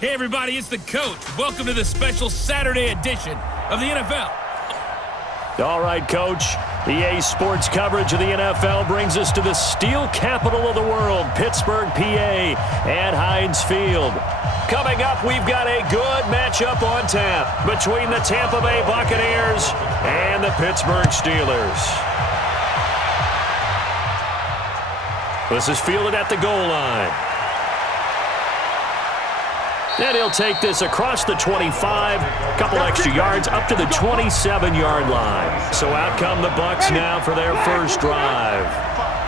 Hey everybody, it's the coach. Welcome to the special Saturday edition of the NFL. All right, Coach. EA Sports coverage of the NFL brings us to the steel capital of the world, Pittsburgh, PA, at Heinz Field. Coming up, we've got a good matchup on tap between the Tampa Bay Buccaneers and the Pittsburgh Steelers. This is fielded at the goal line. And he'll take this across the 25, couple extra yards up to the 27-yard line. So out come the Bucs now for their first drive.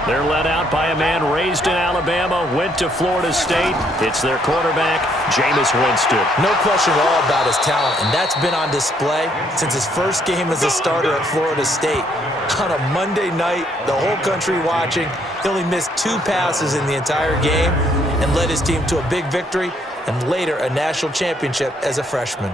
They're led out by a man raised in Alabama, went to Florida State. It's their quarterback, Jameis Winston. No question at all about his talent, and that's been on display since his first game as a starter at Florida State. On a Monday night, the whole country watching, he only missed 2 passes in the entire game and led his team to a big victory and later a national championship as a freshman.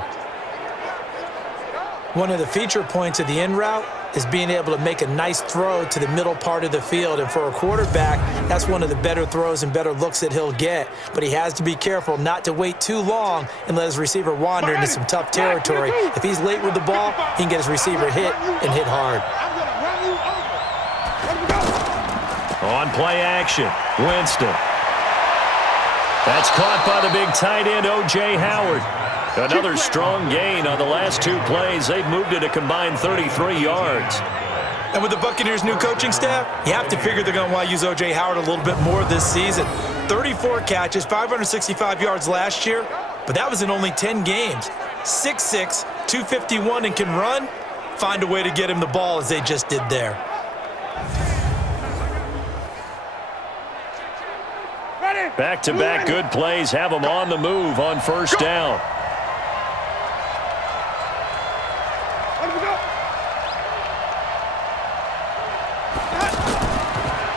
One of the feature points of the in route is being able to make a nice throw to the middle part of the field. And for a quarterback, that's one of the better throws and better looks that he'll get. But he has to be careful not to wait too long and let his receiver wander into some tough territory. If he's late with the ball, he can get his receiver hit and hit hard. On play action, Winston. That's caught by the big tight end, O.J. Howard. Another strong gain on the last 2 plays. They've moved it a combined 33 yards. And with the Buccaneers' new coaching staff, you have to figure they're going to want to use O.J. Howard a little bit more this season. 34 catches, 565 yards last year, but that was in only 10 games. 6'6", 251, and can run. Find a way to get him the ball as they just did there. Back-to-back good plays have them on the move on first down.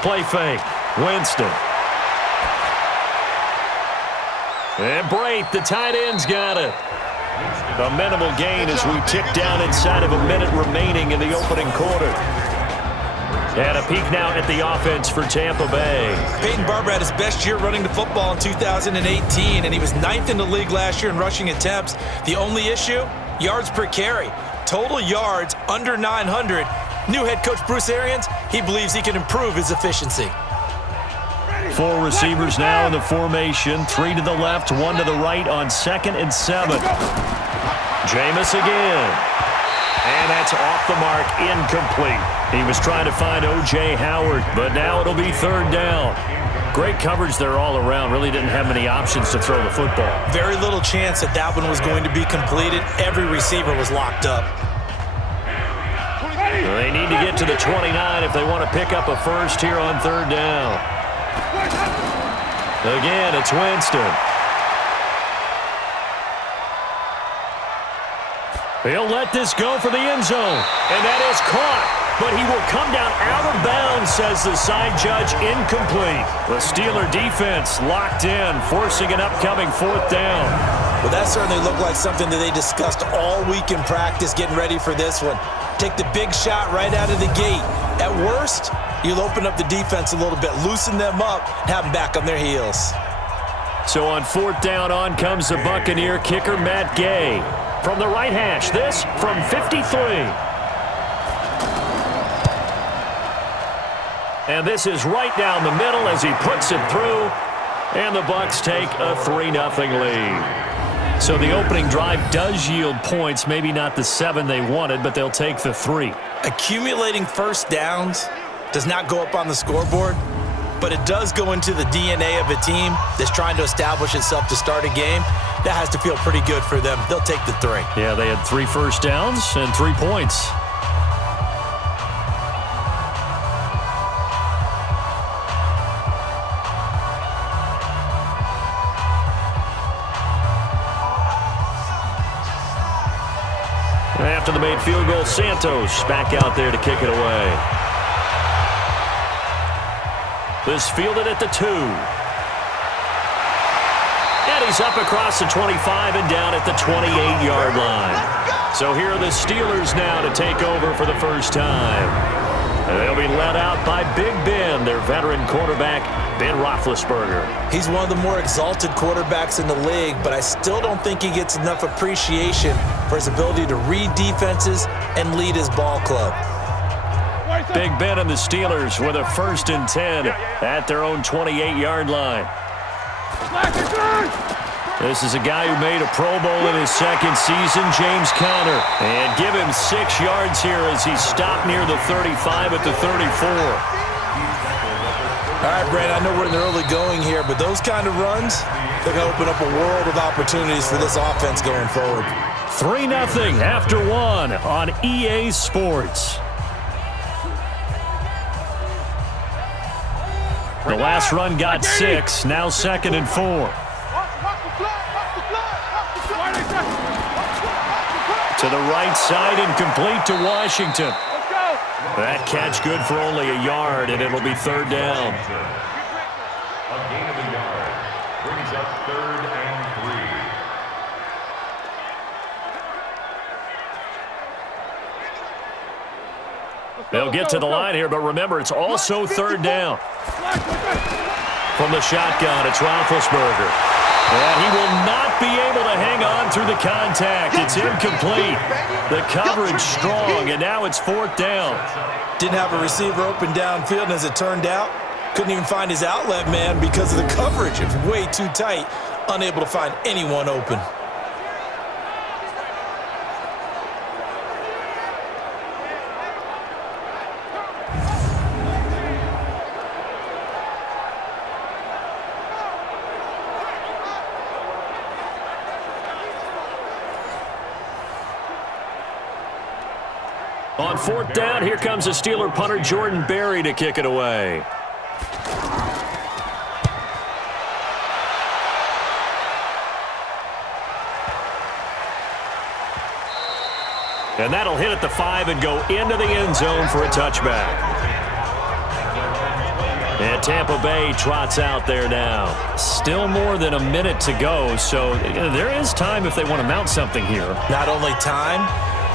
Play fake. Winston. And Brate, the tight end's got it. A minimal gain as we tick down inside of a minute remaining in the opening quarter. And a peek now at the offense for Tampa Bay. Peyton Barber had his best year running the football in 2018, and he was 9th in the league last year in rushing attempts. The only issue, yards per carry. Total yards under 900. New head coach Bruce Arians, he believes he can improve his efficiency. 4 receivers now in the formation. 3 to the left, 1 to the right on 2nd and 7. Jameis again. And that's off the mark, incomplete. He was trying to find O.J. Howard, but now it'll be 3rd down. Great coverage there all around. Really didn't have many options to throw the football. Very little chance that that one was going to be completed. Every receiver was locked up. They need to get to the 29 if they want to pick up a first here on 3rd down. Again, it's Winston. He'll let this go for the end zone. And that is caught. But he will come down out of bounds, says the side judge, incomplete. The Steeler defense locked in, forcing an upcoming 4th down. Well, that certainly looked like something that they discussed all week in practice, getting ready for this one. Take the big shot right out of the gate. At worst, you'll open up the defense a little bit, loosen them up, and have them back on their heels. So on 4th down, on comes the Buccaneer kicker, Matt Gay. From the right hash, this from 53. And this is right down the middle as he puts it through. And the Bucs take a 3-0 lead. So the opening drive does yield points, maybe not the 7 they wanted, but they'll take the 3. Accumulating first downs does not go up on the scoreboard, but it does go into the DNA of a team that's trying to establish itself to start a game. That has to feel pretty good for them. They'll take the 3. Yeah, they had 3 first downs and 3 points. After the made field goal, Santos back out there to kick it away. This fielded at the 2. And he's up across the 25 and down at the 28-yard line. So here are the Steelers now to take over for the first time. And they'll be led out by Big Ben, their veteran quarterback, Ben Roethlisberger. He's one of the more exalted quarterbacks in the league, but I still don't think he gets enough appreciation for his ability to read defenses and lead his ball club. Big Ben and the Steelers with a 1st and 10 at their own 28-yard line. This is a guy who made a Pro Bowl in his 2nd season, James Conner. And give him 6 yards here as he stopped near the 35 at the 34. All right, Brandon, I know we're in the early going here, but those kind of runs, they're going to open up a world of opportunities for this offense going forward. 3-0 after 1 on EA Sports. The last run got 6, now 2nd and 4. To the right side and complete to Washington. That catch good for only a yard, and it'll be 3rd down. A gain of a yard brings up 3rd and 3. They'll get to the line here, but remember, it's also 3rd down. From the shotgun, it's Roethlisberger. And he will not be able to hang on through the contact. It's incomplete. The coverage strong, and now it's 4th down. Didn't have a receiver open downfield, and as it turned out, couldn't even find his outlet man because of the coverage. It was way too tight, unable to find anyone open. On 4th down, here comes a Steeler punter, Jordan Berry, to kick it away. And that'll hit at the 5 and go into the end zone for a touchback. And Tampa Bay trots out there now. Still more than a minute to go, so there is time if they want to mount something here. Not only time,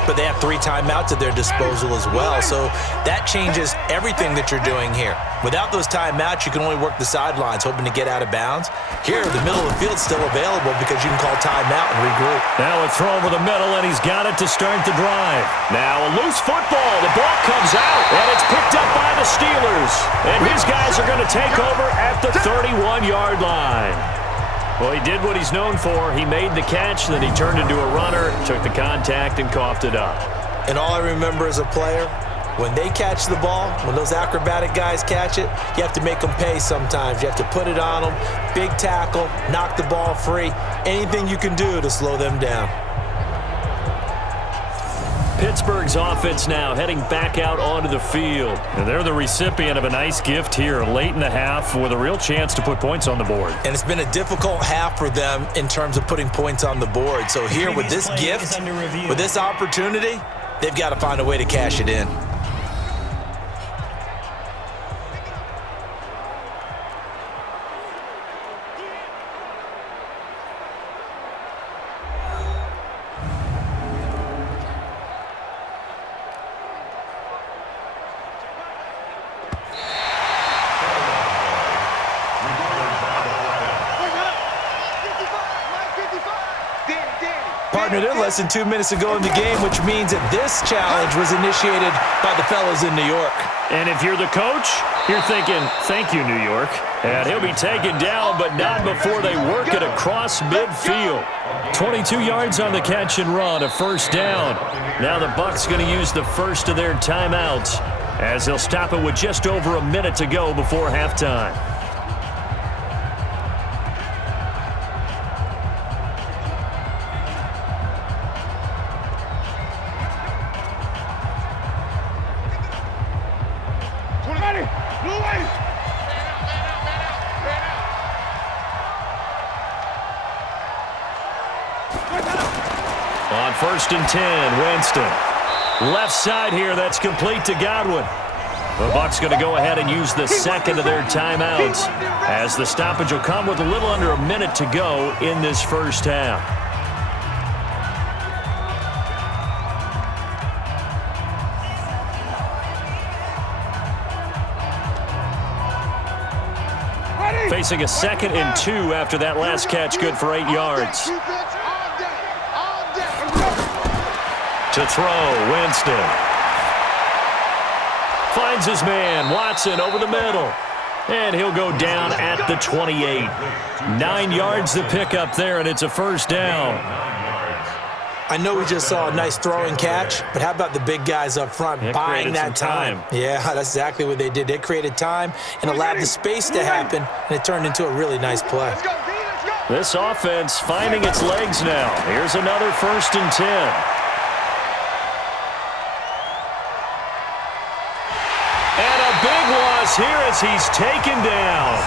but they have 3 timeouts at their disposal as well. So that changes everything that you're doing here. Without those timeouts, you can only work the sidelines, hoping to get out of bounds. Here, the middle of the field's still available because you can call timeout and regroup. Now a throw over the middle, and he's got it to start the drive. Now a loose football. The ball comes out, and it's picked up by the Steelers. And his guys are going to take over at the 31-yard line. Well, he did what he's known for. He made the catch, then he turned into a runner, took the contact, and coughed it up. And all I remember as a player, when they catch the ball, when those acrobatic guys catch it, you have to make them pay sometimes. You have to put it on them, big tackle, knock the ball free, anything you can do to slow them down. Pittsburgh's offense now heading back out onto the field. And they're the recipient of a nice gift here late in the half with a real chance to put points on the board. And it's been a difficult half for them in terms of putting points on the board. So here with this gift, with this opportunity, they've got to find a way to cash it in. Less than 2 minutes ago in the game, which means that this challenge was initiated by the fellas in New York. And if you're the coach, you're thinking, thank you, New York. And he'll be taken down, but not before they work it across midfield. 22 yards on the catch and run, a 1st down. Now the Bucs going to use the first of their timeouts as they'll stop it with just over a minute to go before halftime. On 1st and 10, Winston. Left side here, that's complete to Godwin. The Bucs going to go ahead and use the second of their timeouts as the stoppage will come with a little under a minute to go in this first half. facing a 2nd and 2 after that last catch, good for 8 yards. To throw, Winston. Finds his man, Watson, over the middle. And he'll go down at the 28. 9 yards to pick up there, and it's a first down. I know we just saw a nice throwing catch, but how about the big guys up front buying that time? Yeah, that's exactly what they did. They created time and allowed the space to happen, and it turned into a really nice play. This offense finding its legs now. Here's another 1st and 10. Big loss here as he's taken down.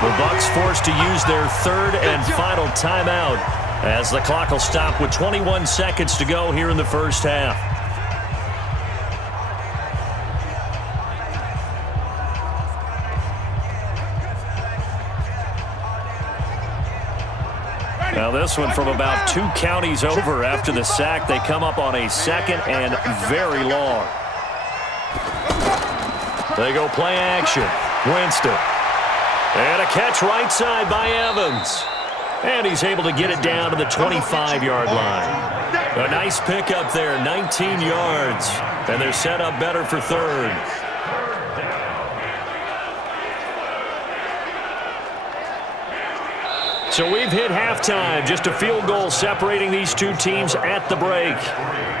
The Bucs forced to use their 3rd and final timeout as the clock will stop with 21 seconds to go here in the first half. Now this one from about 2 counties over after the sack. They come up on a 2nd and very long. They go play action. Winston. And a catch right side by Evans. And he's able to get it down to the 25-yard line. A nice pickup there, 19 yards. And they're set up better for 3rd. So we've hit halftime. Just a field goal separating these two teams at the break.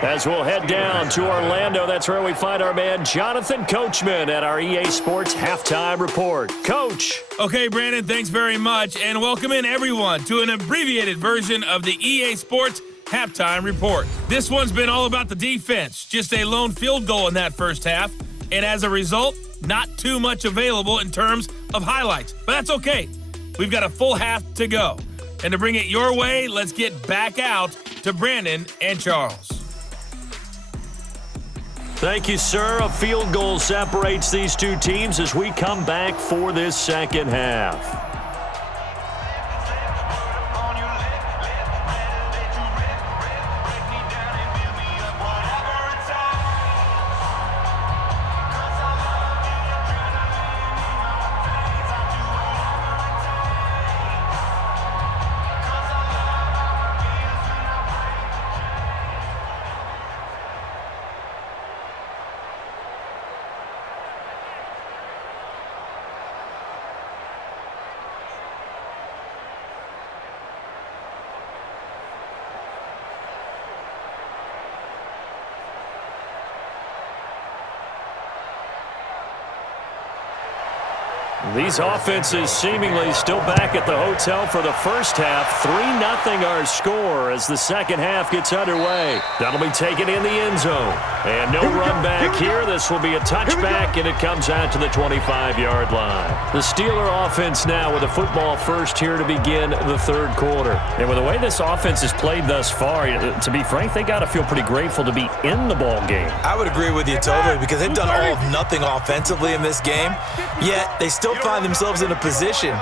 As we'll head down to Orlando, that's where we find our man Jonathan Coachman at our EA Sports Halftime Report. Coach. Okay, Brandon, thanks very much. And welcome in, everyone, to an abbreviated version of the EA Sports Halftime Report. This one's been all about the defense. Just a lone field goal in that first half. And as a result, not too much available in terms of highlights. But that's okay. We've got a full half to go. And to bring it your way, let's get back out to Brandon and Charles. Thank you, sir. A field goal separates these two teams as we come back for this second half. These offenses seemingly still back at the hotel for the first half. 3-0 our score as the second half gets underway. That'll be taken in the end zone. And no run back here. This will be a touchback, and it comes out to the 25-yard line. The Steeler offense now with a football first here to begin the third quarter. And with the way this offense has played thus far, to be frank, they got to feel pretty grateful to be in the ball game. I would agree with you totally because they've done all of nothing offensively in this game, yet they still find themselves in a position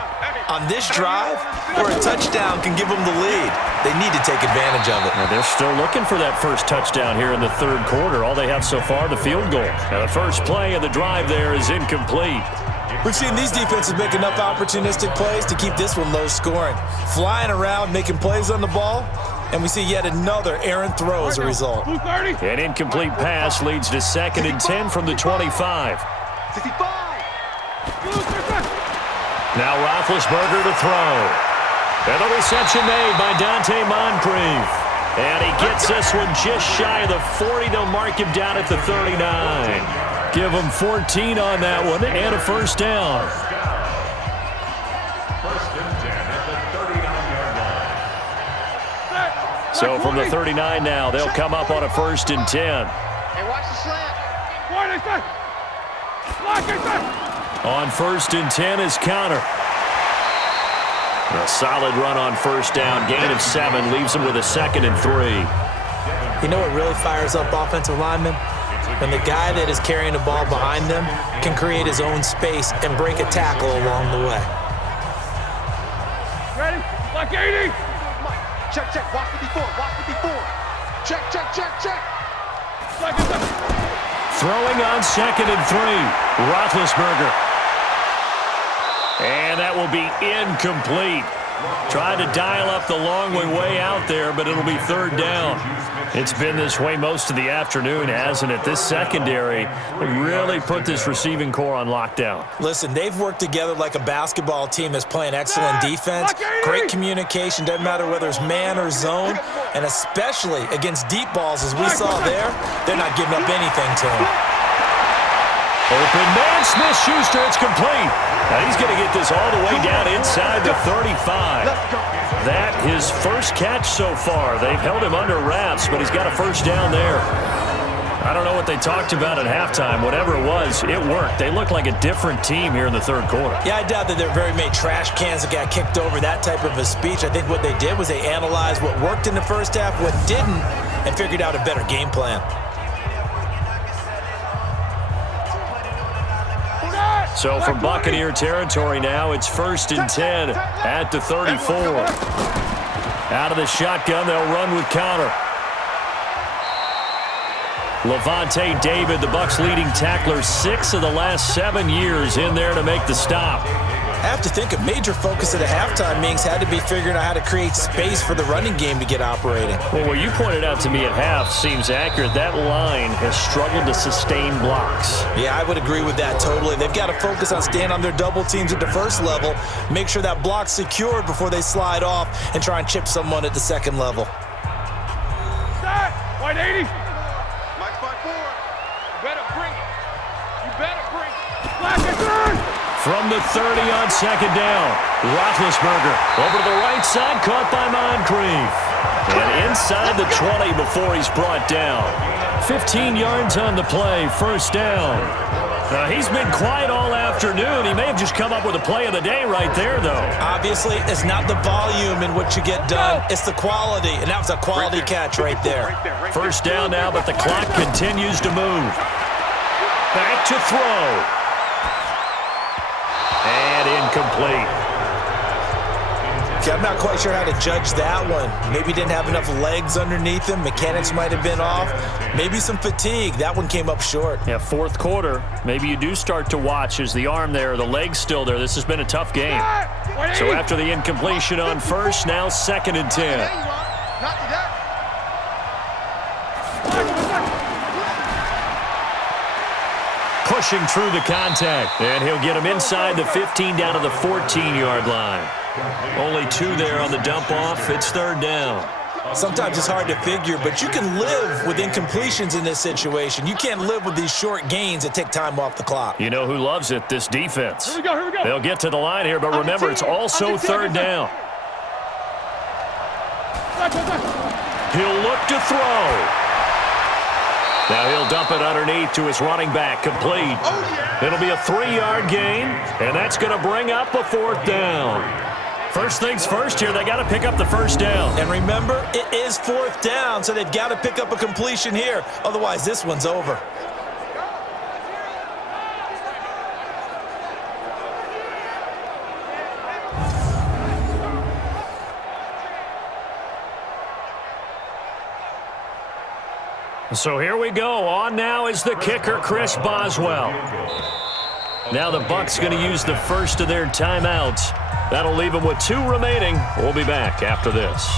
on this drive where a touchdown can give them the lead. They need to take advantage of it. Now they're still looking for that first touchdown here in the third quarter. All they have so far, the field goal. Now the first play of the drive there is incomplete. We've seen these defenses make enough opportunistic plays to keep this one low scoring. Flying around, making plays on the ball, and we see yet another errant throw as a result. An incomplete pass leads to 2nd and 10 from the 25. Now Roethlisberger to throw. And the reception made by Dante Moncrief. And he gets this one just shy of the 40. They'll mark him down at the 39. Give him 14 on that one and a first down. So from the 39 now, they'll come up on a 1st and 10. Hey, watch the slant. On 1st and 10 is Connor. A solid run on first down. Gain of 7 leaves him with a 2nd and 3. You know what really fires up offensive linemen? When the guy that is carrying the ball behind them can create his own space and break a tackle along the way. Ready? Like 80. Check, check. Watch 54. Watch 54. Check, check, check, check. Throwing on 2nd and 3. Roethlisberger. And that will be incomplete. Tried to dial up the long way out there, but it'll be third down. It's been this way most of the afternoon, hasn't it? This secondary really put this receiving core on lockdown. Listen, they've worked together like a basketball team that's playing excellent defense. Great communication, doesn't matter whether it's man or zone, and especially against deep balls, as we saw there, they're not giving up anything to him. Open man, Smith-Schuster, it's complete. Now he's going to get this all the way down inside the 35. That his first catch so far. They've held him under wraps, but he's got a first down there. I don't know what they talked about at halftime. Whatever it was, it worked. They look like a different team here in the third quarter. Yeah, I doubt that there are very many trash cans that got kicked over, that type of a speech. I think what they did was they analyzed what worked in the first half, what didn't, and figured out a better game plan. So from Buccaneer territory now, it's 1st and 10 at the 34. Out of the shotgun, they'll run with counter. Levante David, the Bucs' leading tackler, 6 of the last 7 years in there to make the stop. I have to think a major focus at the halftime meetings had to be figuring out how to create space for the running game to get operating. Well, what you pointed out to me at half seems accurate. That line has struggled to sustain blocks. Yeah, I would agree with that totally. They've got to focus on staying on their double teams at the first level, make sure that block's secured before they slide off and try and chip someone at the second level. White 80. Mike 5-4. You better bring it. You better bring it. Flash it, turn. From the 30 on second down, Roethlisberger over to the right side, caught by Moncrief. And inside the 20 before he's brought down. 15 yards on the play, first down. Now, he's been quiet all afternoon. He may have just come up with a play of the day right there, though. Obviously, it's not the volume in what you get done. It's the quality, and that was a quality catch right there. First down now, but the clock continues to move. Back to throw. And incomplete. Okay, I'm not quite sure how to judge that one. Maybe didn't have enough legs underneath him. Mechanics might have been off. Maybe some fatigue. That one came up short. Yeah, fourth quarter. Maybe you do start to watch as the arm there, the leg's still there. This has been a tough game. So after the incompletion on first, now 2nd and 10. Pushing through the contact, and he'll get him inside the 15 down to the 14-yard line. Only 2 there on the dump-off. It's third down. Sometimes it's hard to figure, but you can live with incompletions in this situation. You can't live with these short gains that take time off the clock. You know who loves it? This defense. Here we go, here we go. They'll get to the line here, but remember, it's also third down. He'll look to throw. Now he'll dump it underneath to his running back, complete. It'll be a 3-yard gain, and that's going to bring up a fourth down. First things first here, they got to pick up the first down. And remember, it is fourth down, so they've got to pick up a completion here. Otherwise, this one's over. So here we go. On now is the kicker, Chris Boswell. Now the Bucs going to use the first of their timeouts. That'll leave them with 2 remaining. We'll be back after this.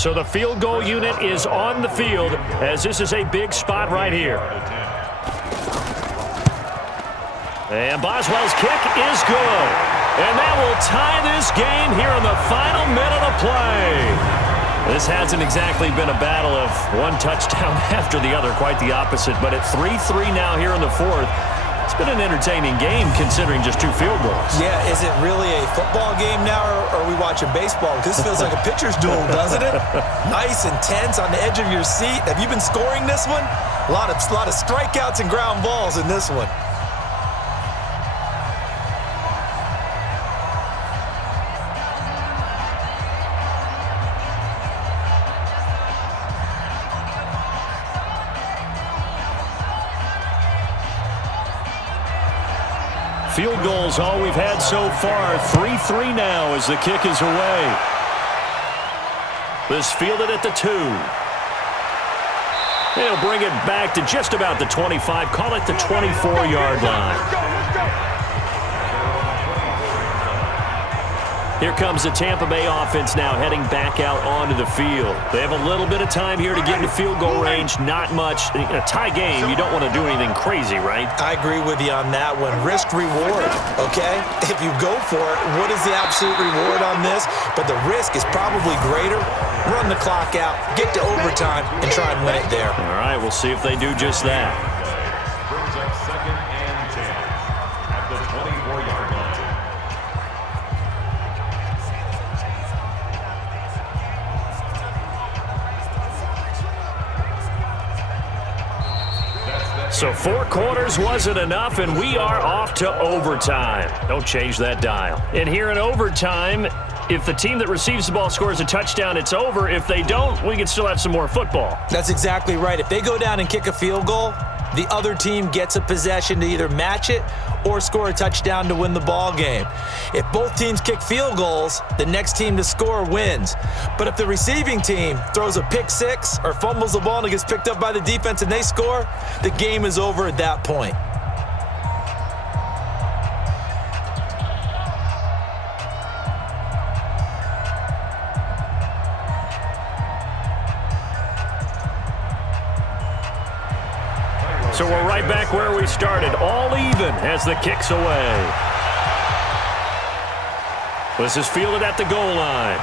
So the field goal unit is on the field as this is a big spot right here. And Boswell's kick is good. And that will tie this game here in the final minute of play. This hasn't exactly been a battle of one touchdown after the other, quite the opposite. But at 3-3 now here in the fourth, it's been an entertaining game considering just 2 field goals. Yeah, is it really a football game now, or are we watching baseball? This feels like a pitcher's duel, doesn't it? Nice, intense, on the edge of your seat. Have you been scoring this one? A lot of strikeouts and ground balls in this one. Field goal's all we've had so far. 3-3 now as the kick is away. This fielded at the 2. They'll bring it back to just about the 25. Call it the 24-yard line. Here comes the Tampa Bay offense now heading back out onto the field. They have a little bit of time here to get into field goal range. Not much. In a tie game, you don't want to do anything crazy, right? I agree with you on that one. Risk reward, okay? If you go for it, what is the absolute reward on this? But the risk is probably greater. Run the clock out, get to overtime, and try and win it there. All right, we'll see if they do just that. Brings up 2nd and 10 at the 24-yard line. So 4 quarters wasn't enough, and we are off to overtime. Don't change that dial. And here in overtime, if the team that receives the ball scores a touchdown, it's over. If they don't, we can still have some more football. That's exactly right. If they go down and kick a field goal, the other team gets a possession to either match it or score a touchdown to win the ball game. If both teams kick field goals, the next team to score wins. But if the receiving team throws a pick six or fumbles the ball and it gets picked up by the defense and they score, the game is over at that point. So we're right back where we started, all even as the kick's away. This is fielded at the goal line.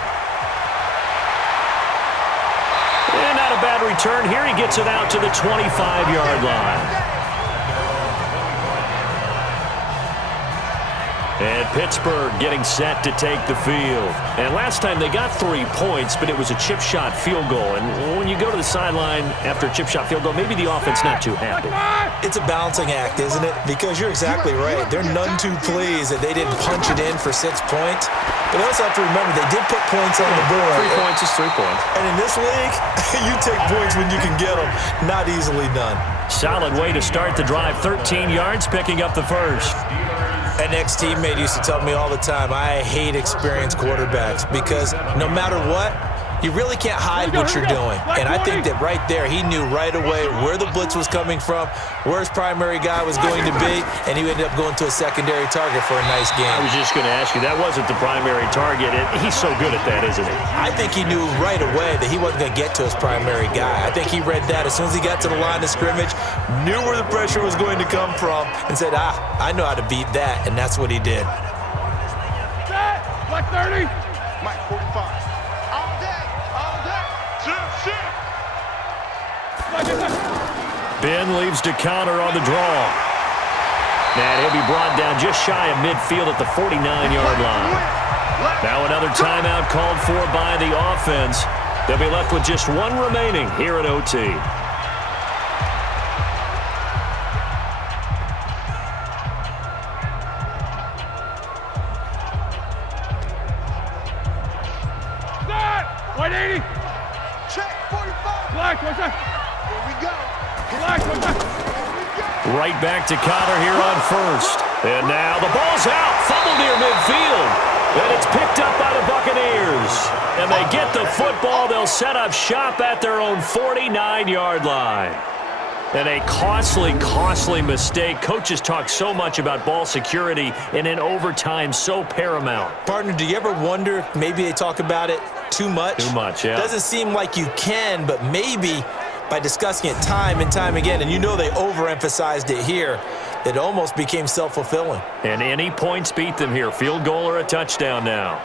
And not a bad return here. He gets it out to the 25-yard line. And Pittsburgh getting set to take the field. And last time they got 3 points, but it was a chip shot field goal. And when you go to the sideline after a chip shot field goal, maybe the offense not too happy. It's a balancing act, isn't it? Because you're exactly right. They're none too pleased that they didn't punch it in for 6 points. But they also have to remember they did put points on the board. 3 points is 3 points. And in this league, you take points when you can get them. Not easily done. Solid way to start the drive. 13 yards, picking up the first. An ex-teammate used to tell me all the time, I hate experienced quarterbacks because no matter what, you really can't hide what you're doing. And I think that right there, he knew right away where the blitz was coming from, where his primary guy was going to be, and he ended up going to a secondary target for a nice game. I was just going to ask you, that wasn't the primary target. He's so good at that, isn't he? I think he knew right away that he wasn't going to get to his primary guy. I think he read that as soon as he got to the line of scrimmage, knew where the pressure was going to come from, and said, I know how to beat that, and that's what he did. Black 30. Mike 45. Ben leaves to counter on the draw. And he'll be brought down just shy of midfield at the 49-yard line. Now another timeout called for by the offense. They'll be left with just 1 remaining here at OT. Right back to counter here on first. And now the ball's out. Fumble near midfield. And it's picked up by the Buccaneers. And they get the football. They'll set up shop at their own 49-yard line. And a costly mistake. Coaches talk so much about ball security, and in overtime, so paramount. Partner, do you ever wonder if maybe they talk about it too much? Too much, yeah. Doesn't seem like you can, but maybe by discussing it time and time again, and you know they overemphasized it here, it almost became self-fulfilling. And any points beat them here. Field goal or a touchdown now.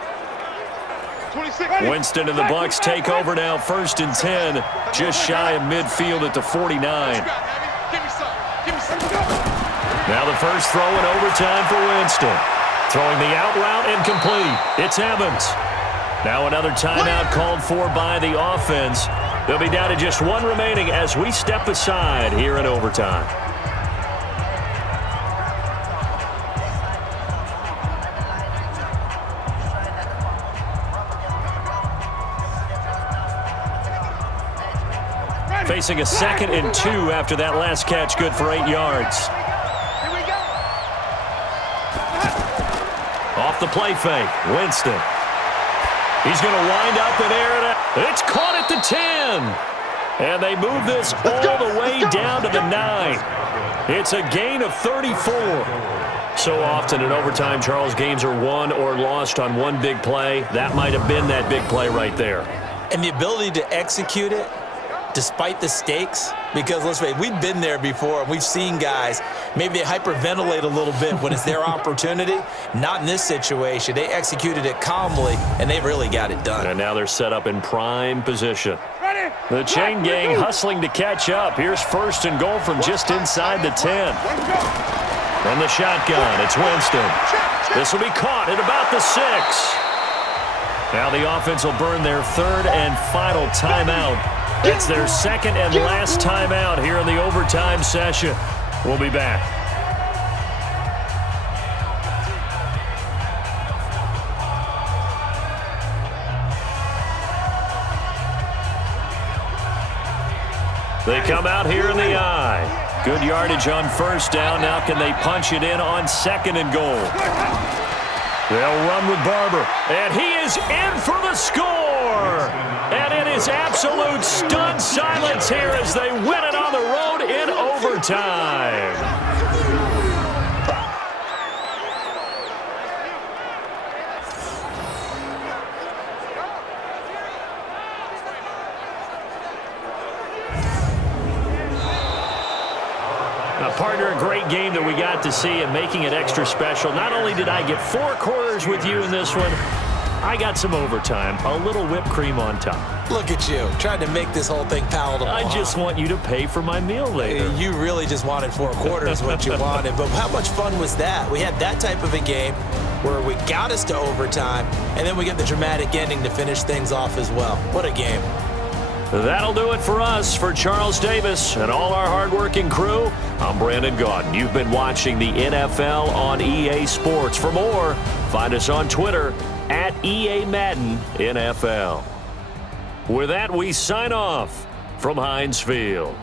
26. Winston and the Bucs take over now, 1st and 10, just shy of midfield at the 49. Now the first throw in overtime for Winston. Throwing the out route incomplete. It's Evans. Now another timeout called for by the offense. They'll be down to just 1 remaining as we step aside here in overtime. Facing a 2nd and 2 after that last catch, good for 8 yards. Here we go. the play fake. Winston. He's going to wind up and air it out. It's caught at the 10. And they move this all the way down to the 9. It's a gain of 34. So often in overtime, Charles, games are won or lost on one big play. That might have been that big play right there. And the ability to execute it despite the stakes, because let's face it, we've been there before, and we've seen guys, maybe they hyperventilate a little bit when it's their opportunity. Not in this situation. They executed it calmly, and they really got it done. And now they're set up in prime position. The chain gang hustling to catch up. Here's first and goal from just inside the 10. From the shotgun, it's Winston. This will be caught at about the 6. Now the offense will burn their third and final timeout. It's their second and last timeout here in the overtime session. We'll be back. They come out here in the eye. Good yardage on first down. Now can they punch it in on second and goal? They'll run with Barber. And he is in for the score. And it is absolute stunned silence here as they win it on the road in overtime. Partner, a great game that we got to see and making it extra special. Not only did I get 4 quarters with you in this one, I got some overtime, a little whipped cream on top. Look at you, trying to make this whole thing palatable. I just want you to pay for my meal later. You really just wanted 4 quarters what you wanted, but how much fun was that? We had that type of a game where we got us to overtime, and then we get the dramatic ending to finish things off as well. What a game. That'll do it for us. For Charles Davis and all our hardworking crew, I'm Brandon Gaudin. You've been watching the NFL on EA Sports. For more, find us on Twitter at EA Madden NFL. With that, we sign off from Heinz Field.